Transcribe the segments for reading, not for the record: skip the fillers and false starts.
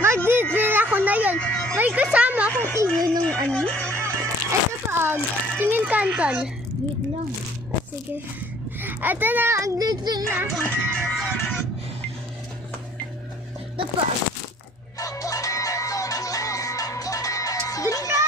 Mag-drill ako na yun. May kasama akong iyo nung ano. Ito pa, tingin kanton. Wait lang. Sige. Ito na, mag-drill na ako. Ito pa. Dali ka!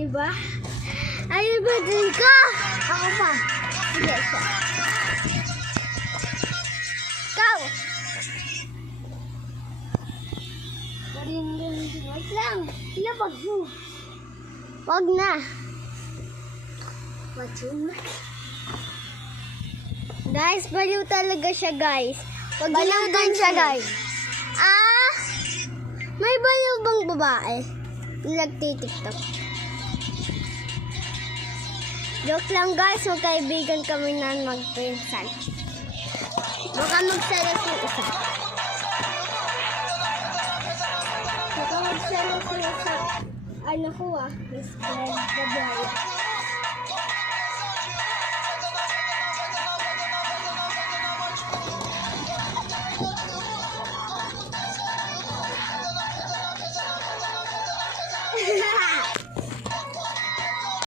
Diba? Ay, ba din ka? Ako pa. Sige, siya. Ikaw! Wait lang. Ilabag mo. Wag na. Guys, baliw talaga siya, guys. Wag baliw din siya, guys. May baliw bang babae? Nagtitiktok. Joke lang, guys. Magkaibigan kami na magpinsan. Baka magsalas yung isa. Baka magsalas yung isa. Ano ko Miss Glenn Gabriela.